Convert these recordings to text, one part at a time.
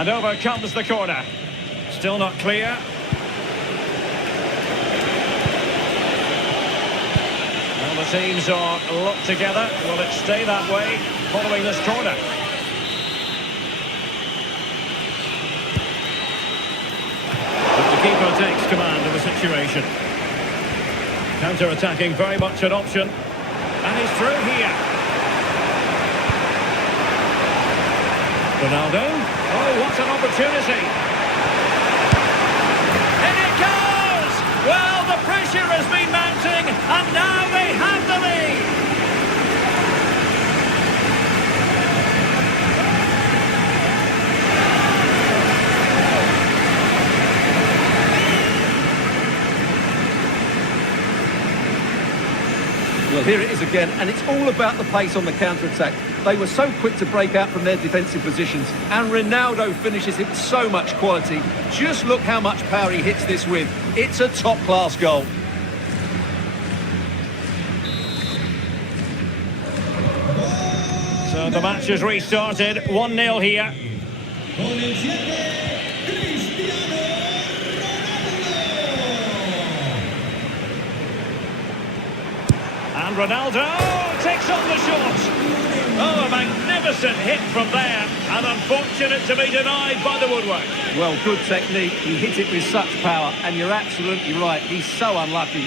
And over comes the corner. Still not clear. Well, the teams are locked together. Will it stay that way following this corner? But the keeper takes command of the situation. Counter-attacking, very much an option. And he's through here. Ronaldo. Oh, what an opportunity. In it goes! Well, the pressure has been mounting, and now they have the lead. Well, here it is again, and it's all about the pace on the counter-attack. They were so quick to break out from their defensive positions, and Ronaldo finishes it with so much quality. Just look how much power he hits this with. It's a top-class goal. So the match has restarted, 1-0 here. And Ronaldo takes on the shot. Oh, a magnificent hit from there. And unfortunate to be denied by the woodwork. Well, good technique. He hit it with such power, and you're absolutely right. He's so unlucky.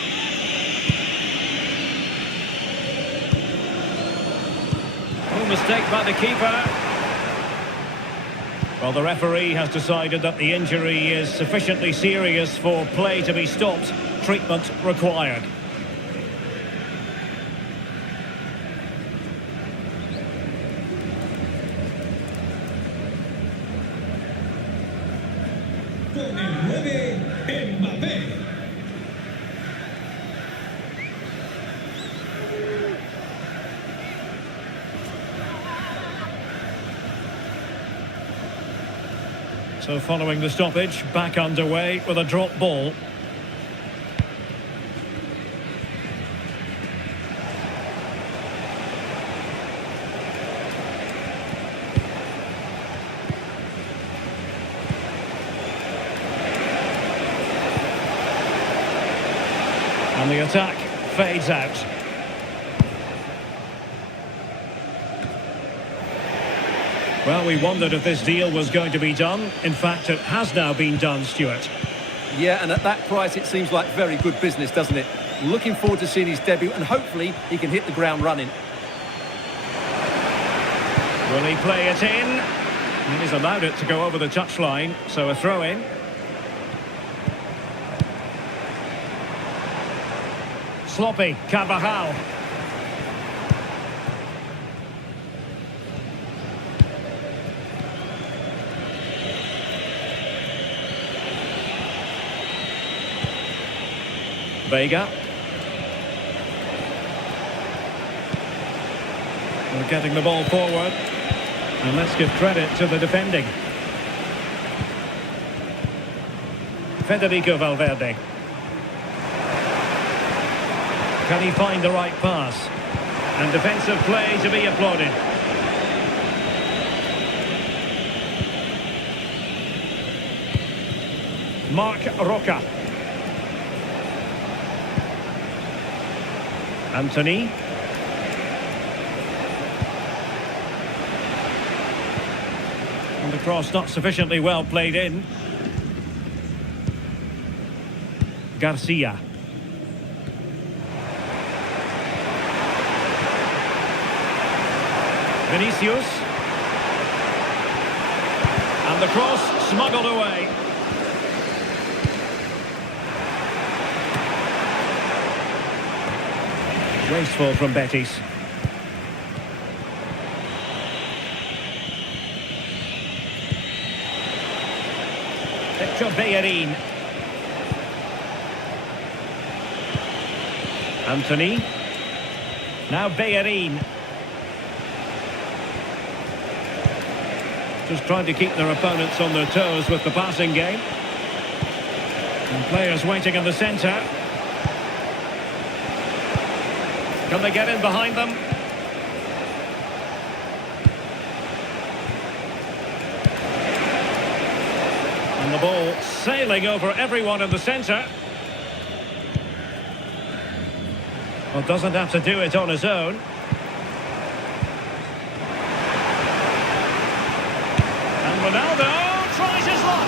Oh, mistake by the keeper. Well, the referee has decided that the injury is sufficiently serious for play to be stopped. Treatment required. Con el 9, Mbappé. So following the stoppage, back underway with a drop ball. And the attack fades out. Well, we wondered if this deal was going to be done. In fact, it has now been done, Stuart. Yeah, and at that price, it seems like very good business, doesn't it? Looking forward to seeing his debut, and hopefully he can hit the ground running. Will he play it in? And he's allowed it to go over the touchline, so a throw-in. Sloppy, Carvajal. Vega. We're getting the ball forward. And let's give credit to the defending. Federico Valverde. Can he find the right pass? And defensive play to be applauded. Marc Roca. Anthony. And the cross not sufficiently well played in. Garcia. Vinicius. And the cross smuggled away. Wasteful from Betis. Victor Bellerin. Anthony. Now Bellerin. Just trying to keep their opponents on their toes with the passing game. And players waiting in the centre. Can they get in behind them? And the ball sailing over everyone in the centre. Well, doesn't have to do it on his own. And Ronaldo tries his luck.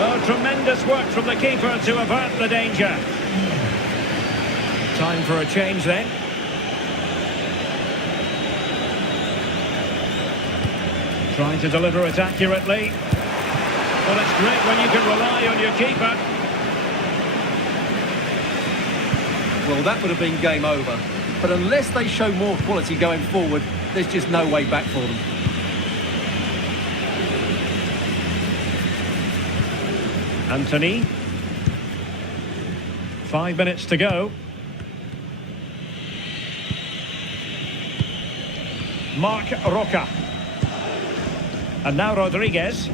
Oh, tremendous work from the keeper to avert the danger. Time for a change then. Trying to deliver it accurately. Well, it's great when you can rely on your keeper. Well, that would have been game over. But unless they show more quality going forward, there's just no way back for them. Anthony. 5 minutes to go. Marc Roca. And now Rodriguez.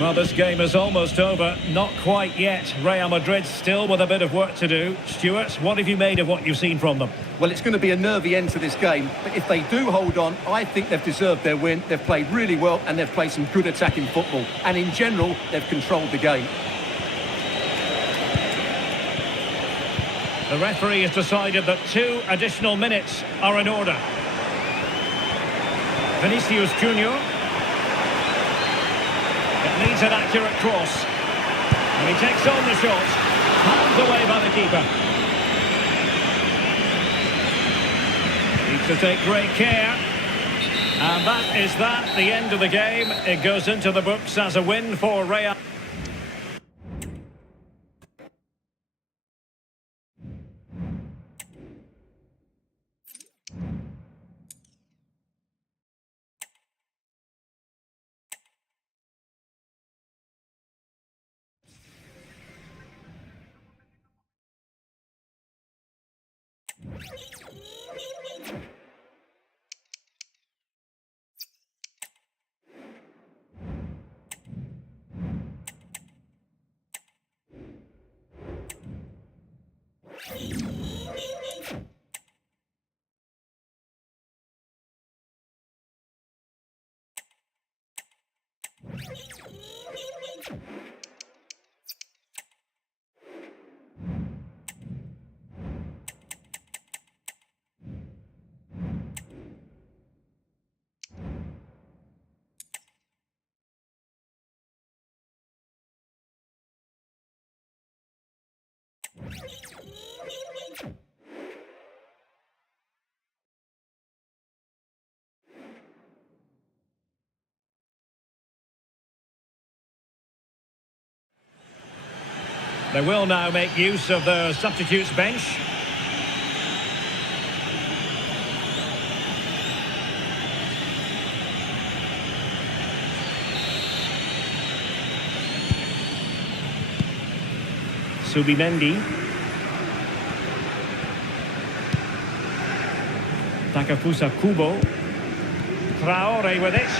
Well, this game is almost over. Not quite yet. Real Madrid still with a bit of work to do. Stuart, what have you made of what you've seen from them? Well, it's going to be a nervy end to this game. But if they do hold on, I think they've deserved their win. They've played really well and they've played some good attacking football. And in general, they've controlled the game. The referee has decided that 2 additional minutes are in order. Vinicius Junior. It needs an accurate cross. And he takes on the shot. Hands away by the keeper. Needs to take great care. And that is that, the end of the game. It goes into the books as a win for Real. They will now make use of the substitutes bench. Subimendi. Takefusa Kubo. Traore with it.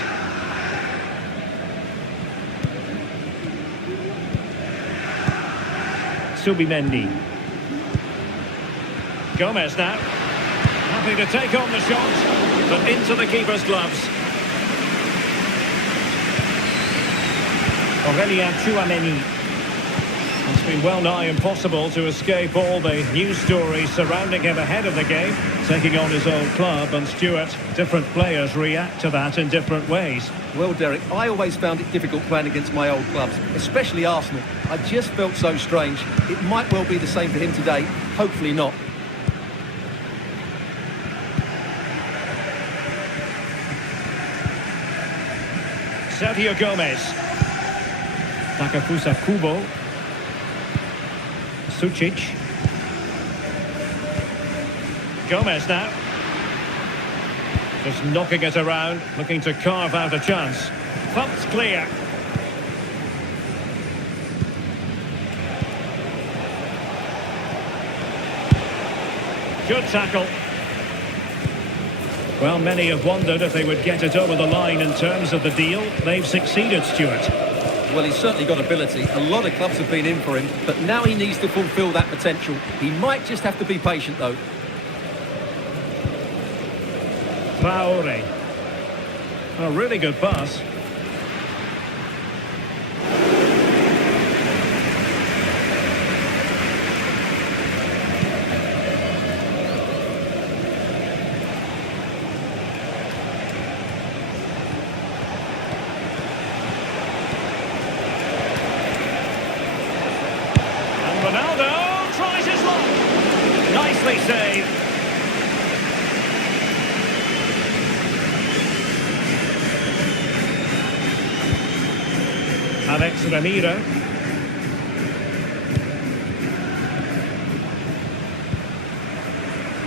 Subimendi. Gomez now. Happy to take on the shot, but into the keeper's gloves. Aurelien Tchouameni. It's been well nigh impossible to escape all the news stories surrounding him ahead of the game, taking on his old club. And Stuart, different players react to that in different ways. Well, Derek, I always found it difficult playing against my old clubs, especially Arsenal. I just felt so strange. It might well be the same for him today. Hopefully not. Sergio Gomez. Takefusa Kubo. Sucic. Gomez now. Just knocking it around, looking to carve out a chance. Thumped clear. Good tackle. Well, many have wondered if they would get it over the line in terms of the deal. They've succeeded, Stuart. Well, he's certainly got ability. A lot of clubs have been in for him, but now he needs to fulfil that potential. He might just have to be patient, though. Traore. A really good pass. Ronaldo tries his luck. Nicely saved. Alex Ramiro.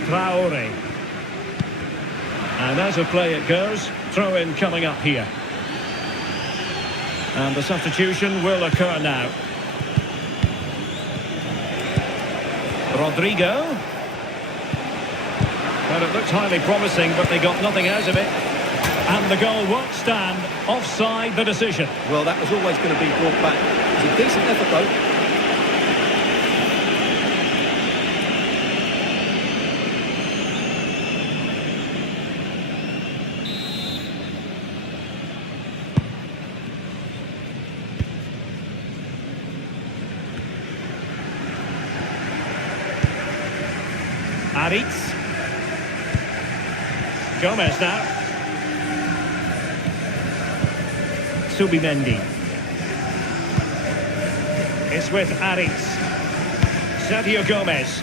Traore. And as a play it goes, throw in coming up here. And the substitution will occur now. Rodrigo. Well, it looked highly promising, but they got nothing out of it. And the goal won't stand. Offside the decision. Well, that was always going to be brought back. It was a decent effort, though. Aritz. Gomez now. Subimendi. It's with Aritz. Sergio Gomez.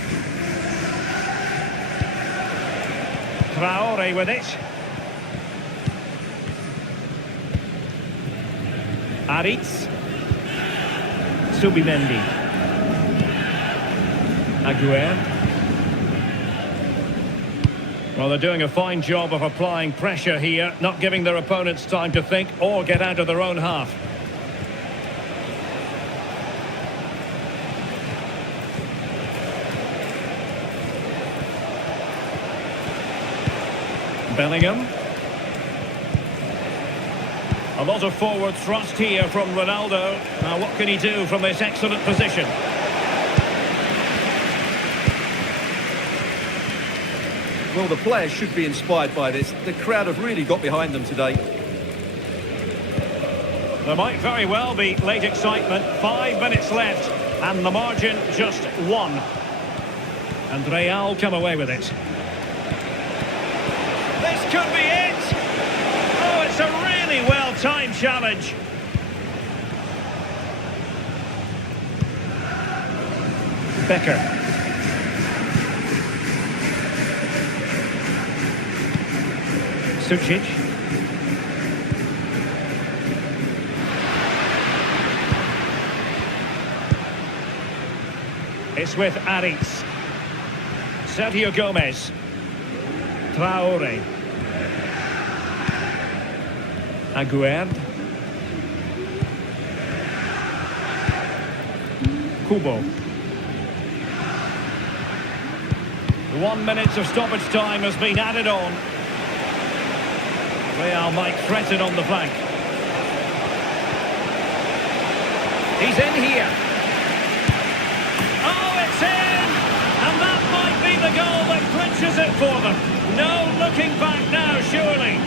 Traore with it. Aritz. Subimendi. Aguerd. Well, they're doing a fine job of applying pressure here, not giving their opponents time to think or get out of their own half. Bellingham. A lot of forward thrust here from Ronaldo. Now, what can he do from this excellent position? Well, the players should be inspired by this. The crowd have really got behind them today. There might very well be late excitement. 5 minutes left, and the margin just 1. And Real come away with it. This could be it! Oh, it's a really well-timed challenge. Becker. Sucic. It's with Aritz. Sergio Gomez. Traore. Aguerd. Kubo. 1 minute of stoppage time has been added on. Real might threaten on the flank. He's in here. Oh, it's in! And that might be the goal that clinches it for them. No looking back now, surely.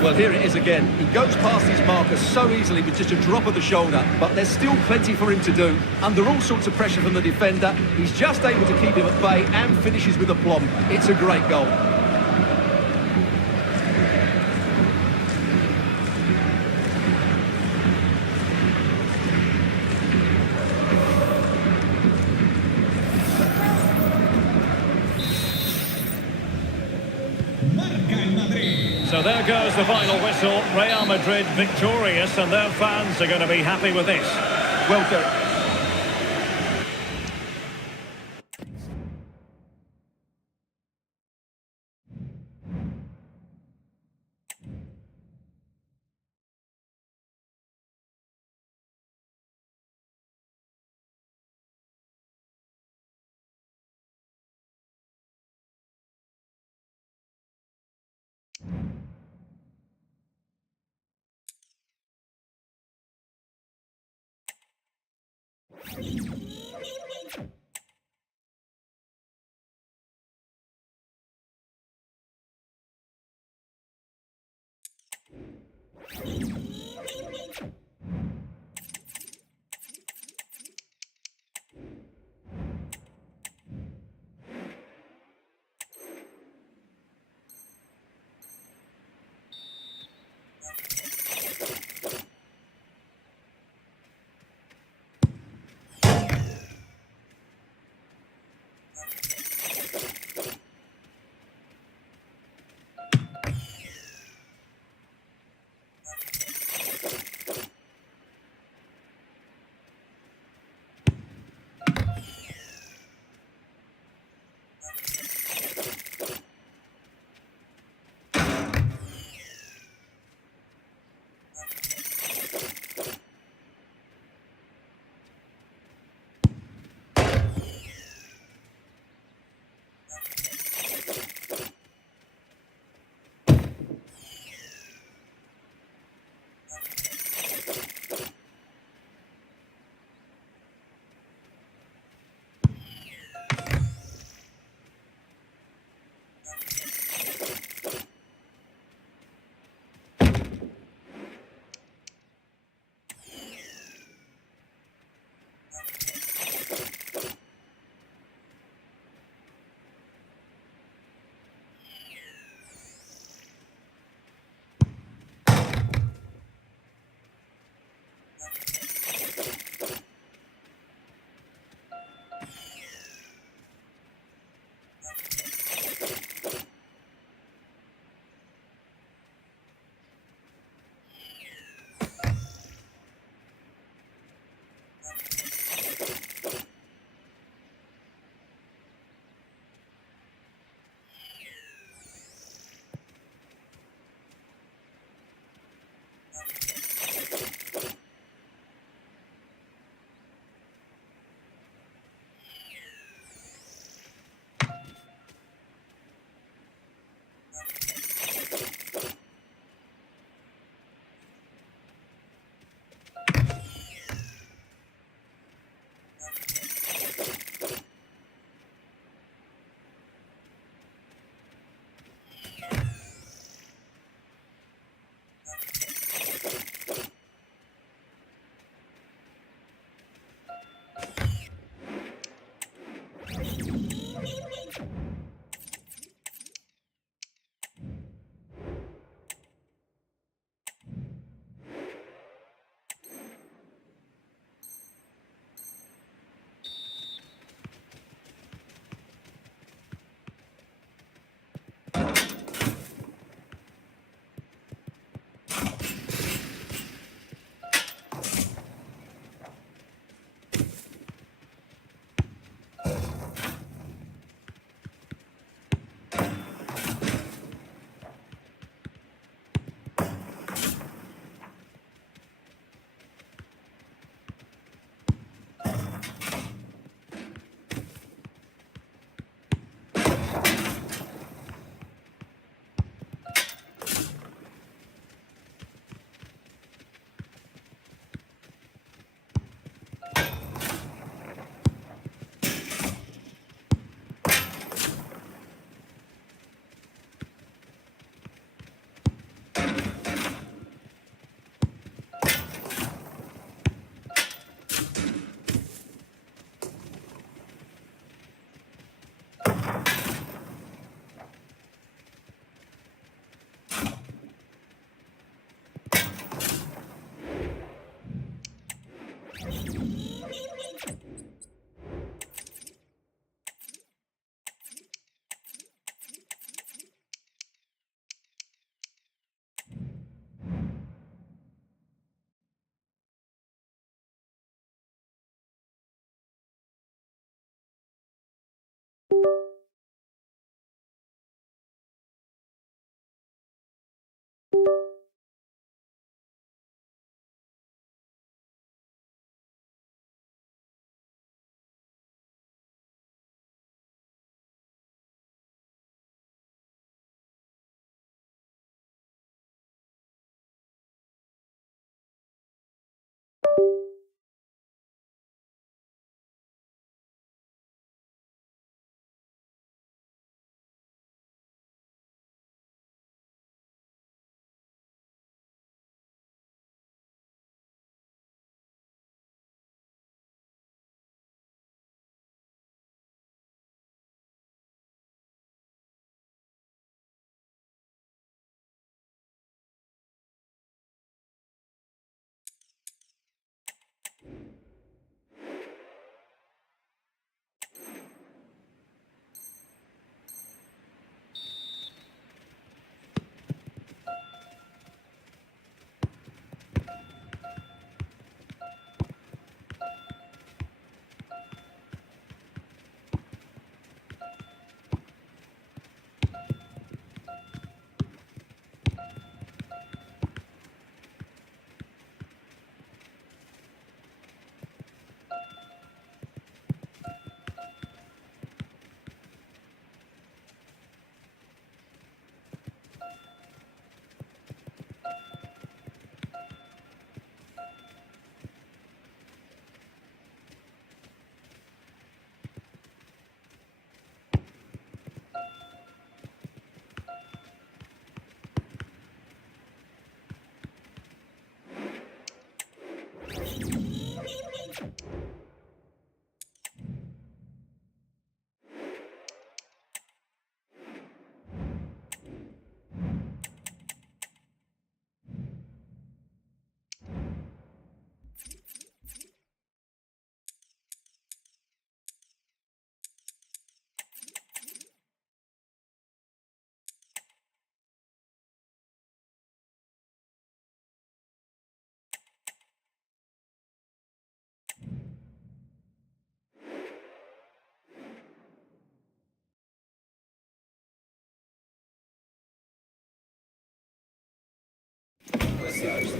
Well, here it is again. He goes past his marker so easily with just a drop of the shoulder, but there's still plenty for him to do. Under all sorts of pressure from the defender, he's just able to keep him at bay and finishes with aplomb. It's a great goal. So there goes the final whistle. Real Madrid victorious, and their fans are going to be happy with this. Well done.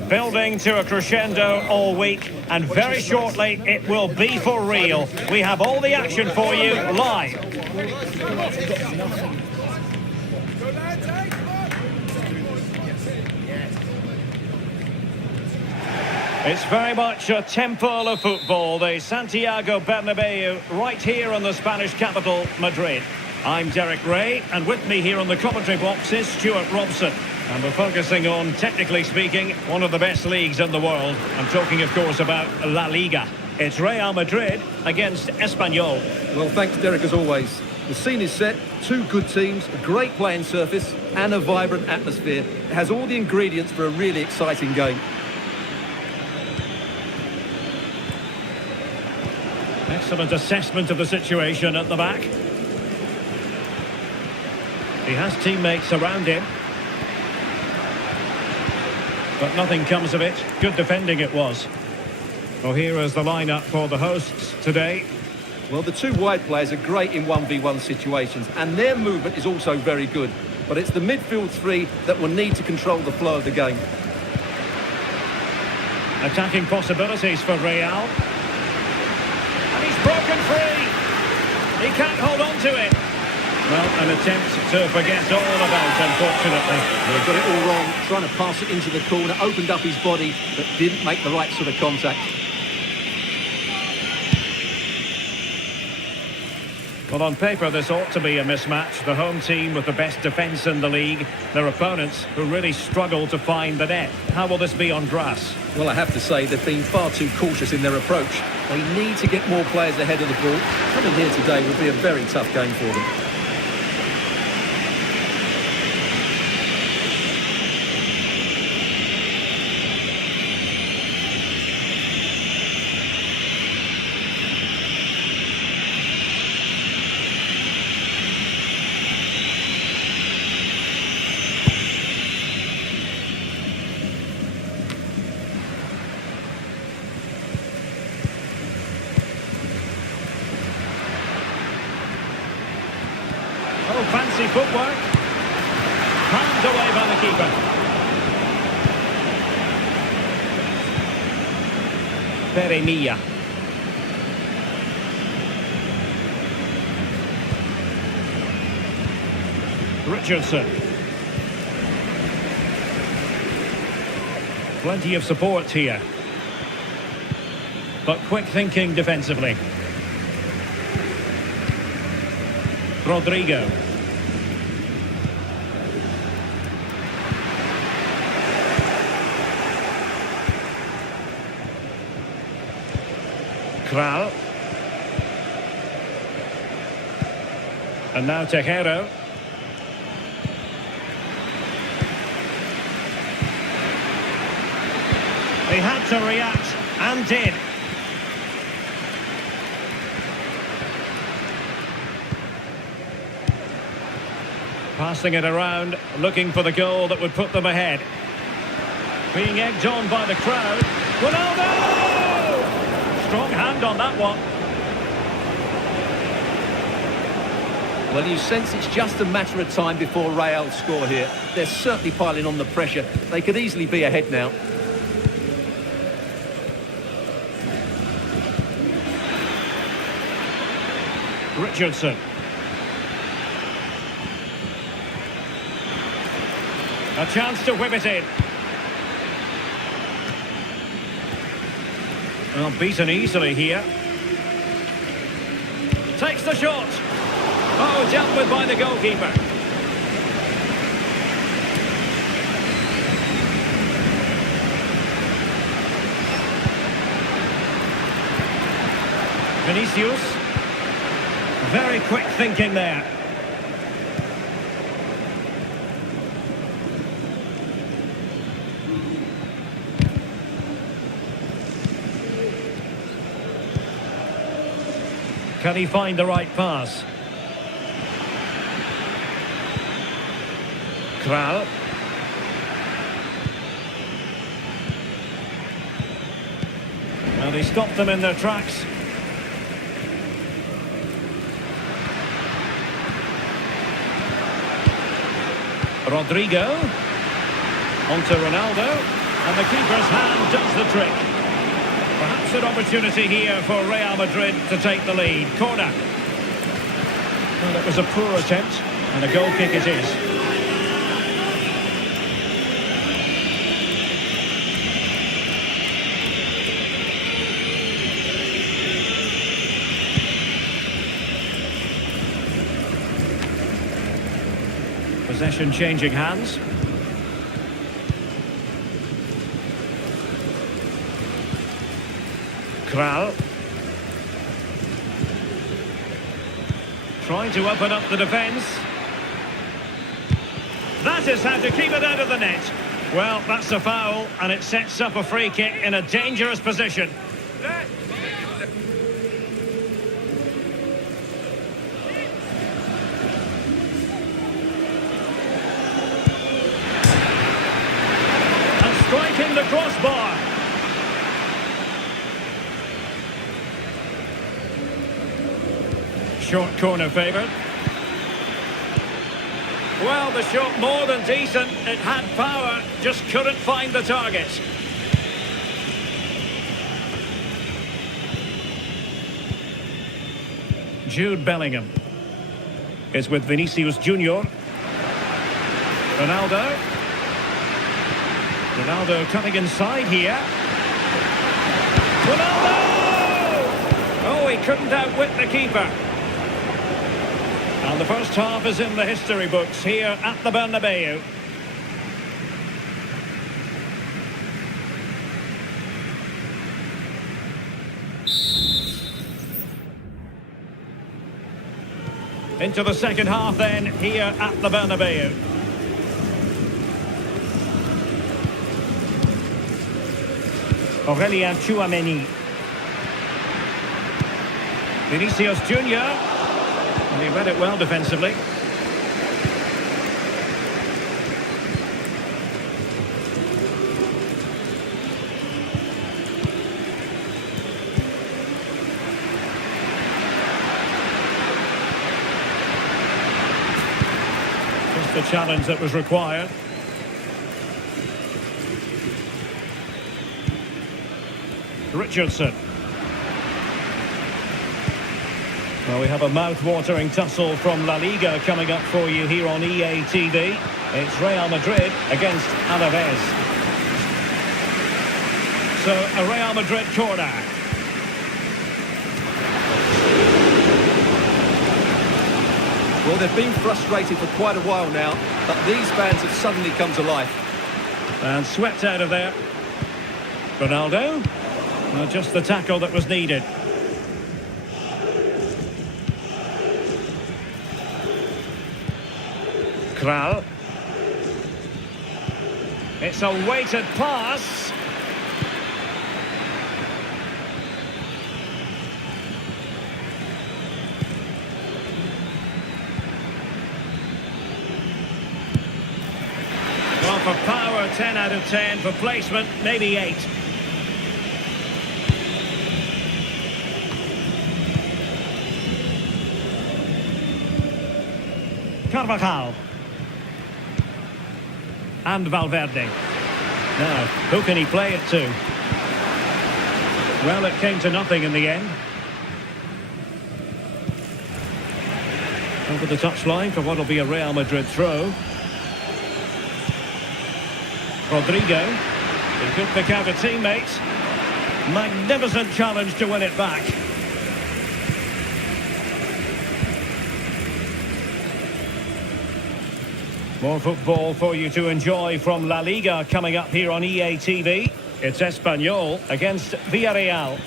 building to a crescendo all week, and very shortly it will be for real. We have all the action for you live. It's very much a temple of football, the Santiago Bernabeu, right here in the Spanish capital, Madrid. I'm Derek Ray, and with me here on the commentary box is Stuart Robson. And we're focusing on, technically speaking, one of the best leagues in the world. I'm talking, of course, about La Liga. It's Real Madrid against Espanyol. Well, thanks, Derek, as always. The scene is set, two good teams, a great playing surface, and a vibrant atmosphere. It has all the ingredients for a really exciting game. Excellent assessment of the situation at the back. He has teammates around him. But nothing comes of it. Good defending it was. Well, here is the lineup for the hosts today. Well, the two wide players are great in 1v1 situations, and their movement is also very good. But it's the midfield three that will need to control the flow of the game. Attacking possibilities for Real. And he's broken free. He can't hold on to it. Well, an attempt to forget all about, unfortunately. He got it all wrong, trying to pass it into the corner, opened up his body, but didn't make the right sort of contact. Well, on paper, this ought to be a mismatch. The home team with the best defence in the league. Their opponents who really struggle to find the net. How will this be on grass? Well, I have to say they've been far too cautious in their approach. They need to get more players ahead of the ball. Coming here today would be a very tough game for them. Oh, fancy footwork. Palmed away by the keeper. Peremilla. Richardson. Plenty of support here. But quick thinking defensively. Rodrigo. Kral. And now Tejero. He had to react, and did. Passing it around, looking for the goal that would put them ahead. Being egged on by the crowd. Ronaldo! Strong hand on that one. Well, you sense it's just a matter of time before Real score here. They're certainly piling on the pressure. They could easily be ahead now. Richardson. A chance to whip it in. Well, beaten easily here. Takes the shot. Oh, dealt with by the goalkeeper. Vinicius. Very quick thinking there. Can he find the right pass? Kral. Well, he stopped them in their tracks. Rodrigo. On to Ronaldo. And the keeper's hand does the trick. Perhaps an opportunity here for Real Madrid to take the lead. Corner. Well, it was a poor attempt, and a goal kick it is. Possession changing hands. Kral. Trying to open up the defence. That is how to keep it out of the net. Well, that's a foul, and it sets up a free kick in a dangerous position. And striking the crossbar. Short corner favoured. Well, the shot more than decent. It had power, just couldn't find the target. Jude Bellingham is with Vinicius Junior. Ronaldo. Ronaldo cutting inside here. Ronaldo! Oh, he couldn't outwit the keeper. And the first half is in the history books here at the Bernabeu. Into the second half then, here at the Bernabeu. Aurelien Tchouameni. Vinicius Junior. And he read it well defensively. Just the challenge that was required. Richardson. Well, we have a mouth-watering tussle from La Liga coming up for you here on EA TV. It's Real Madrid against Alaves. So, a Real Madrid corner. Well, they've been frustrated for quite a while now, but these fans have suddenly come to life. And swept out of there. Ronaldo. Well, just the tackle that was needed. Kral. It's a weighted pass. Well, for power, 10 out of 10. For placement, maybe 8. Carvajal. And Valverde. Now, who can he play it to? Well, it came to nothing in the end. Over the touchline for what will be a Real Madrid throw. Rodrigo. He could pick out a teammate. Magnificent challenge to win it back. More football for you to enjoy from La Liga coming up here on EA TV. It's Espanyol against Villarreal.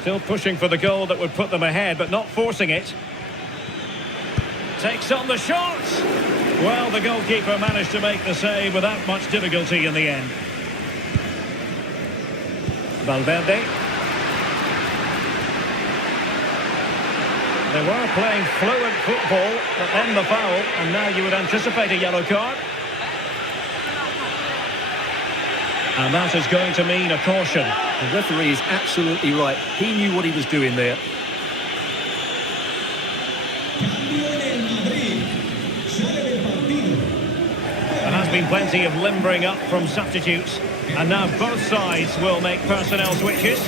Still pushing for the goal that would put them ahead, but not forcing it. Takes on the shot. Well, the goalkeeper managed to make the save without much difficulty in the end. Valverde. They were playing fluent football, but then the foul, and now you would anticipate a yellow card. And that is going to mean a caution. The referee is absolutely right. He knew what he was doing there. Cambio en el Madrid. Sale del partido. There has been plenty of limbering up from substitutes. And now both sides will make personnel switches.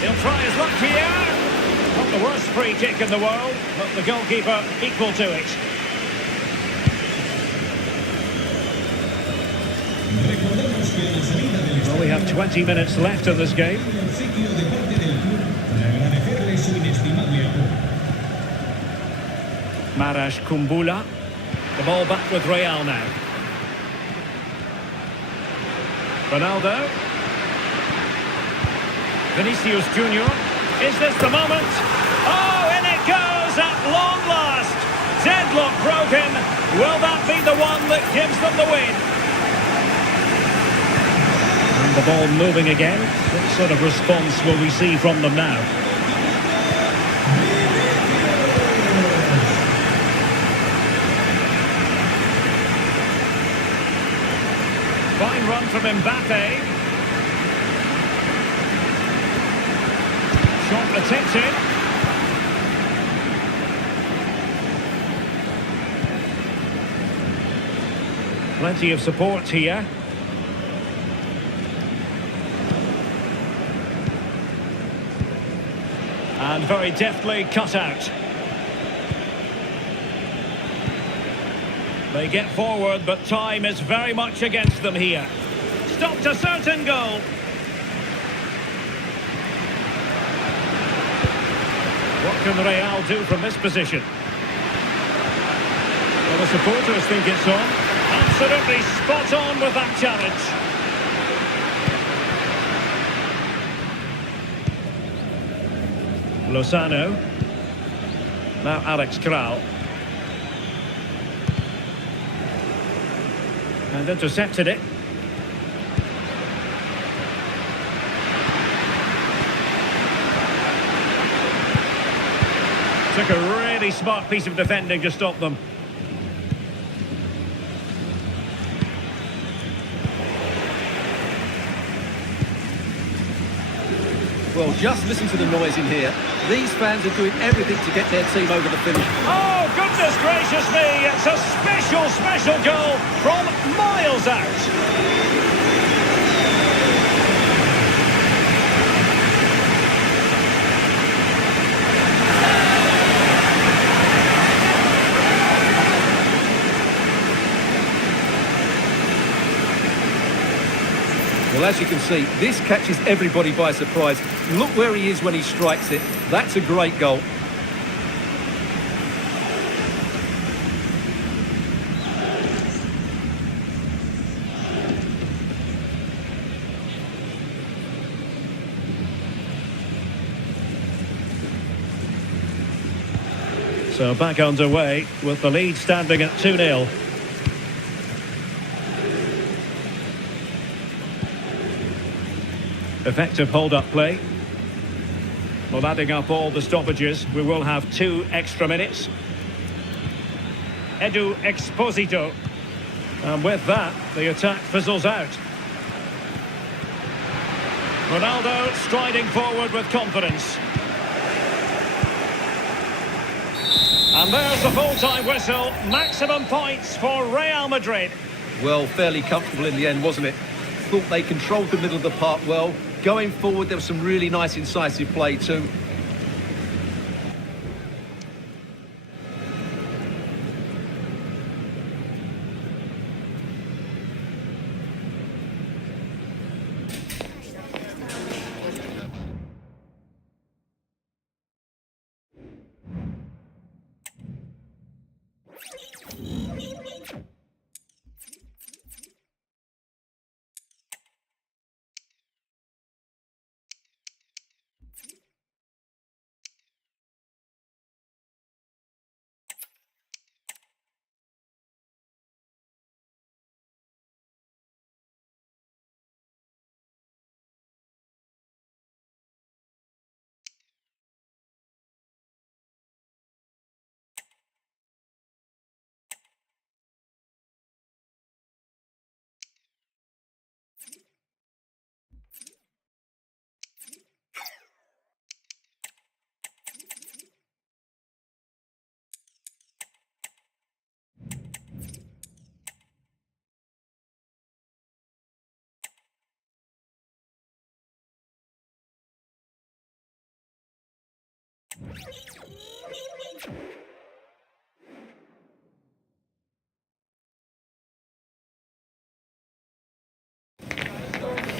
He'll try his luck here. Not the worst free kick in the world, but the goalkeeper equal to it. Recordemos que a la salida del Well, we have 20 minutes left in this game. obsequio de parte del club para agradecerle su inestimable apoyo. Marash Kumbula. The ball back with Real now. Ronaldo. Vinicius Junior. Is this the moment? Oh, in it goes at long last. Deadlock broken. Will that be the one that gives them the win? And the ball moving again. What sort of response will we see from them now? Fine run from Mbappe. Shot attempted. Plenty of support here. And very deftly cut out. They get forward, but time is very much against them here. Stopped a certain goal. What can Real do from this position? Well, the supporters think it's on. Absolutely spot on with that challenge. Lozano. Now Alex Kral. And intercepted it. Took a really smart piece of defending to stop them. Well, just listen to the noise in here. These fans are doing everything to get their team over the finish. Oh, goodness gracious me! It's a special, special goal from miles out. Well, as you can see, this catches everybody by surprise. Look where he is when he strikes it. That's a great goal. So back underway with the lead standing at 2-0. Effective hold-up play. Well, adding up all the stoppages, we will have 2 extra minutes. Edu Exposito. And with that, the attack fizzles out. Ronaldo striding forward with confidence. And there's the full-time whistle. Maximum points for Real Madrid. Well, fairly comfortable in the end, wasn't it? Thought they controlled the middle of the park well. Going forward, there was some really nice incisive play too.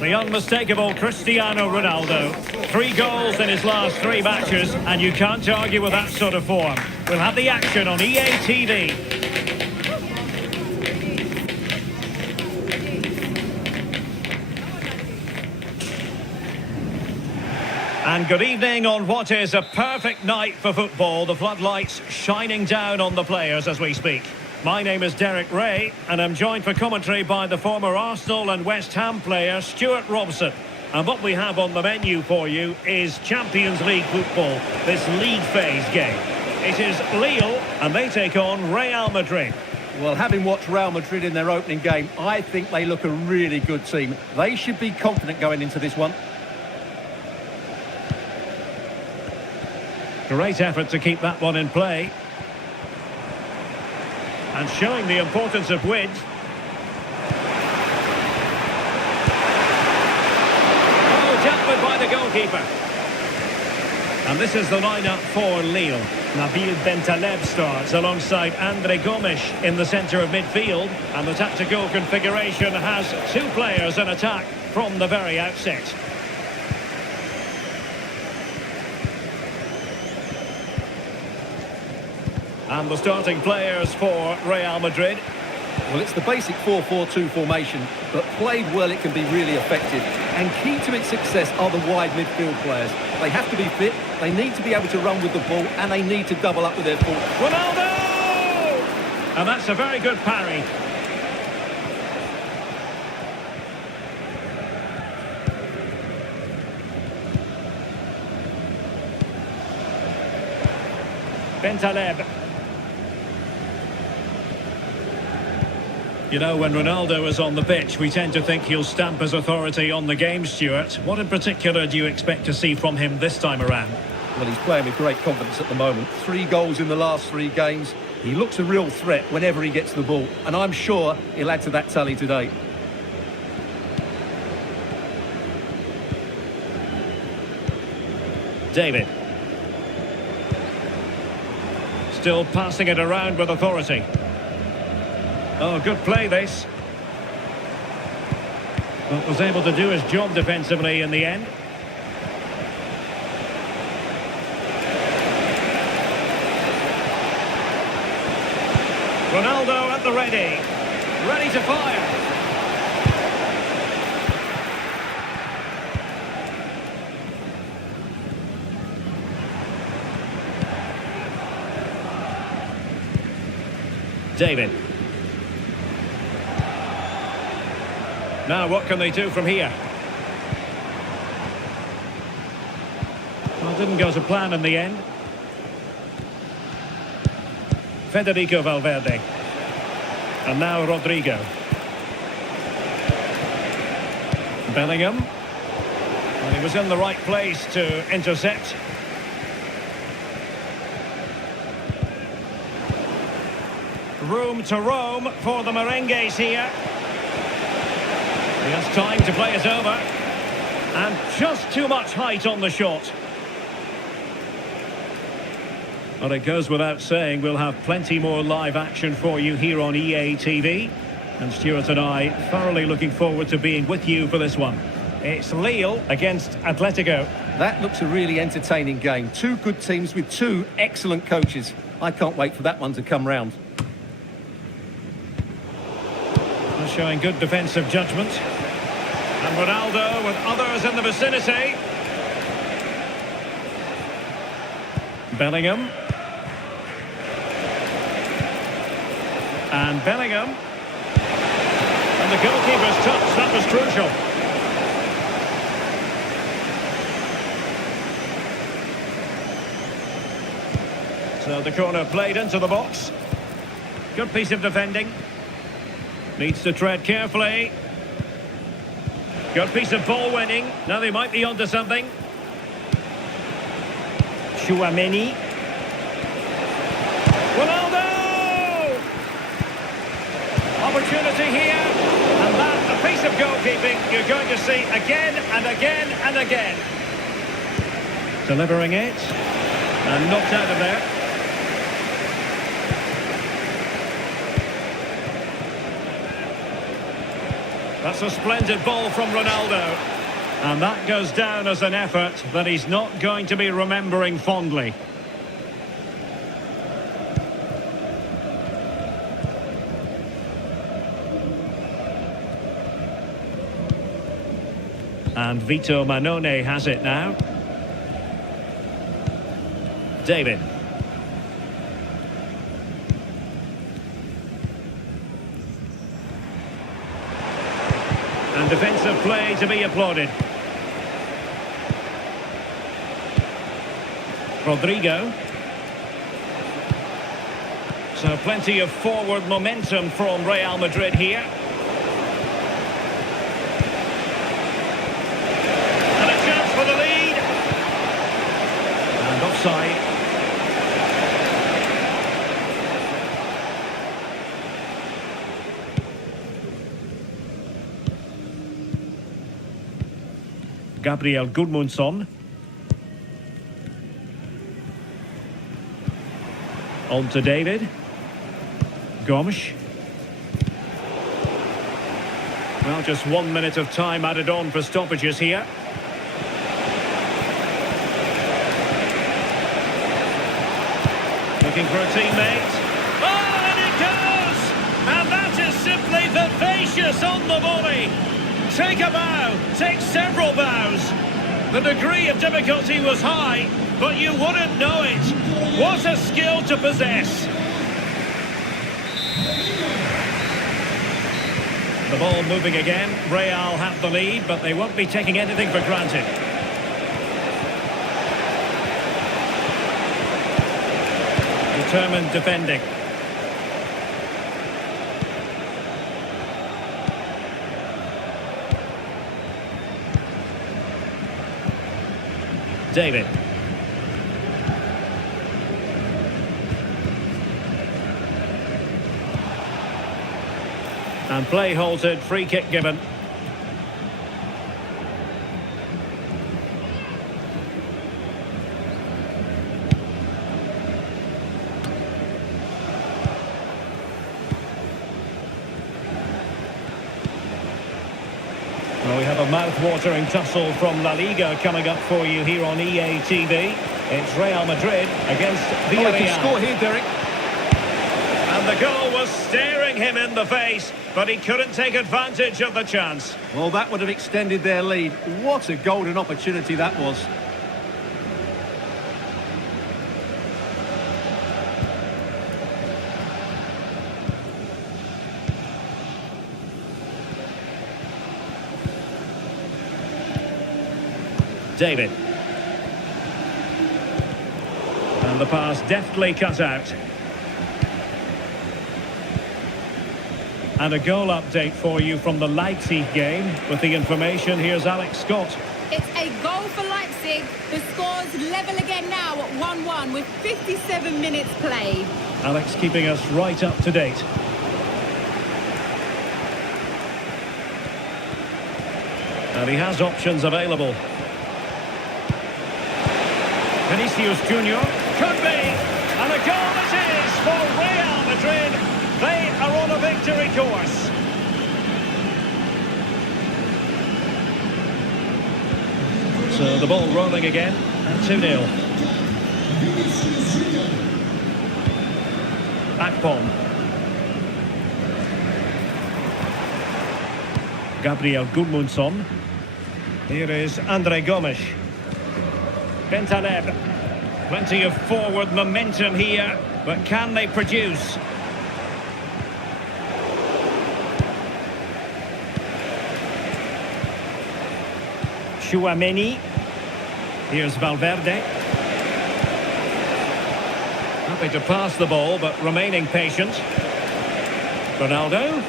The unmistakable Cristiano Ronaldo. 3 goals in his last 3 matches, and you can't argue with that sort of form. We'll have the action on EA TV. And good evening on what is a perfect night for football. The floodlights shining down on the players as we speak. My name is Derek Ray, and I'm joined for commentary by the former Arsenal and West Ham player Stuart Robson. And what we have on the menu for you is Champions League football, this league phase game. It is Lille, and they take on Real Madrid. Well, having watched Real Madrid in their opening game, I think they look a really good team. They should be confident going into this one. Great effort to keep that one in play. And showing the importance of width. Oh, dealt with by the goalkeeper. And this is the lineup for Lille. Nabil Bentaleb starts alongside Andre Gomes in the centre of midfield. And the tactical configuration has 2 players in attack from the very outset. And the starting players for Real Madrid. Well, it's the basic 4-4-2 formation, but played well it can be really effective. And key to its success are the wide midfield players. They have to be fit, they need to be able to run with the ball, and they need to double up with their forward. Ronaldo! And that's a very good parry. Bentaleb. You know, when Ronaldo is on the pitch, we tend to think he'll stamp his authority on the game, Stuart. What in particular do you expect to see from him this time around? Well, he's playing with great confidence at the moment. 3 goals in the last 3 games. He looks a real threat whenever he gets the ball, and I'm sure he'll add to that tally today. David. Still passing it around with authority. Oh, good play this. But was able to do his job defensively in the end. Ronaldo at the ready. Ready to fire. David. Now, what can they do from here? Well, didn't go to plan in the end. Federico Valverde. And now Rodrigo. Bellingham. Well, he was in the right place to intercept. Room to roam for the Merengues here. He has time to play it over. And just too much height on the shot. Well, it goes without saying, we'll have plenty more live action for you here on EA TV. And Stuart and I thoroughly looking forward to being with you for this one. It's Lille against Atletico. That looks a really entertaining game. 2 good teams with 2 excellent coaches. I can't wait for that one to come round. Showing good defensive judgment. And Ronaldo with others in the vicinity. Bellingham. And Bellingham. And the goalkeeper's touch, that was crucial. So the corner played into the box. Good piece of defending. Needs to tread carefully. Good piece of ball winning. Now they might be onto something. Chouameni. Ronaldo! Opportunity here. And that, a piece of goalkeeping you're going to see again and again and again. Delivering it. And knocked out of there. That's a splendid ball from Ronaldo. And that goes down as an effort that he's not going to be remembering fondly. And Vito Manone has it now. David. And defensive play to be applauded. Rodrigo. So plenty of forward momentum from Real Madrid here. And a chance for the lead. And offside. Gabriel Gudmundsson. On to David. Gomes. Well, just 1 minute of time added on for stoppages here. Looking for a teammate. Oh, and it goes! And that is simply vivacious on the volley. Take a bow, take several bows. The degree of difficulty was high, but you wouldn't know it. What a skill to possess. The ball moving again. Real have the lead, but they won't be taking anything for granted. Determined defending. David. And play halted, free kick given. Well, we have a mouth-watering tussle from La Liga coming up for you here on EA TV. It's Real Madrid against Villarreal. Oh, he can score here, Derek. And the goal was staring him in the face, but he couldn't take advantage of the chance. Well, that would have extended their lead. What a golden opportunity that was. David. And the pass deftly cut out. And a goal update for you from the Leipzig game. With the information, here's Alex Scott. It's a goal for Leipzig. The score's level again now at 1-1 with 57 minutes played. Alex keeping us right up to date. And he has options available. Vinicius Junior. Could be. And a goal it is for Real Madrid. They are on a victory course. So the ball rolling again at 2-0. Akpom. Gabriel Gudmundsson. Here is Andre Gomes. Bentaleb. Plenty of forward momentum here, but can they produce? Chouameni. Here's Valverde. Happy to pass the ball, but remaining patient. Ronaldo.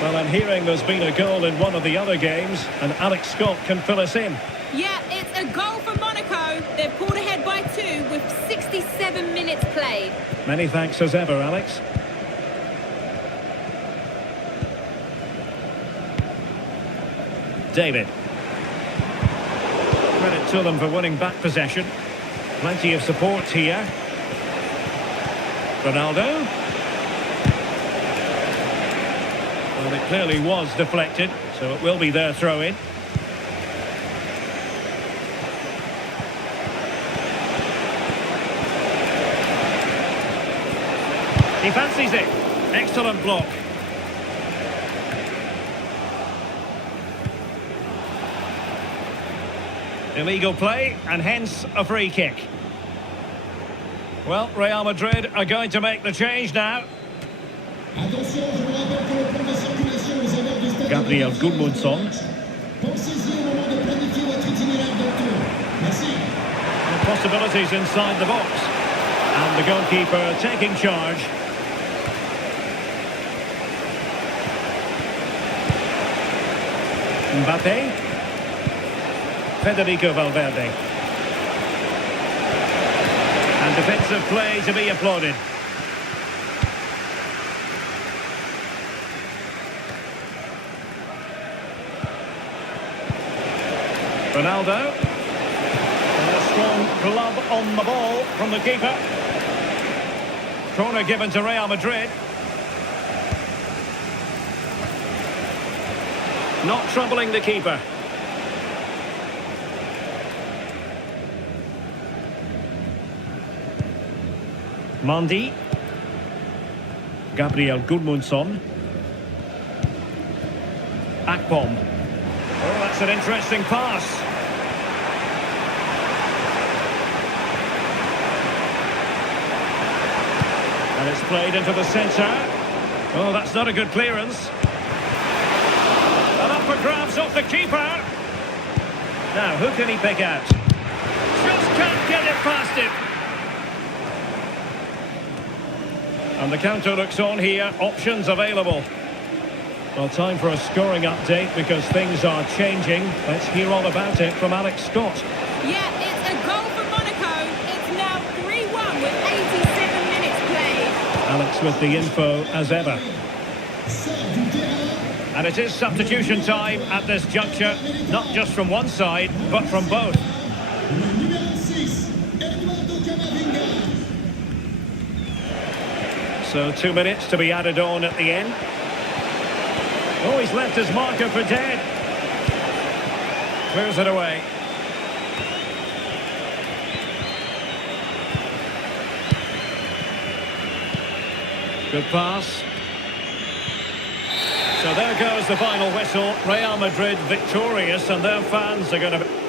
Well, I'm hearing there's been a goal in one of the other games, and Alex Scott can fill us in. Yeah, it's a goal for Monaco. They've pulled ahead by 2 with 67 minutes played. Many thanks as ever, Alex. David. Credit to them for winning back possession. Plenty of support here. Ronaldo. Well, it clearly was deflected, so it will be their throw-in. He fancies it. Excellent block. Illegal play, and hence a free kick. Well, Real Madrid are going to make the change now. Gabriel Gudmundsson. The possibilities inside the box. And the goalkeeper taking charge. Mbappe. Federico Valverde. And defensive play to be applauded. Ronaldo. And a strong glove on the ball from the keeper. Corner given to Real Madrid. Not troubling the keeper. Mandi. Gabriel Gudmundsson. Akpom. Oh, that's an interesting pass. And it's played into the centre. Oh, that's not a good clearance. And up for grabs off the keeper. Now, who can he pick out? Just can't get it past him. And the counter looks on here. Options available. Well, time for a scoring update because things are changing. Let's hear all about it from Alex Scott. Yeah, it's a goal for Monaco. It's now 3-1 with 87 minutes played. Alex with the info as ever. And it is substitution time at this juncture, not just from one side, but from both. So 2 minutes to be added on at the end. Oh, he's left his marker for dead. Clears it away. Good pass. So there goes the final whistle. Real Madrid victorious, and their fans are going to be...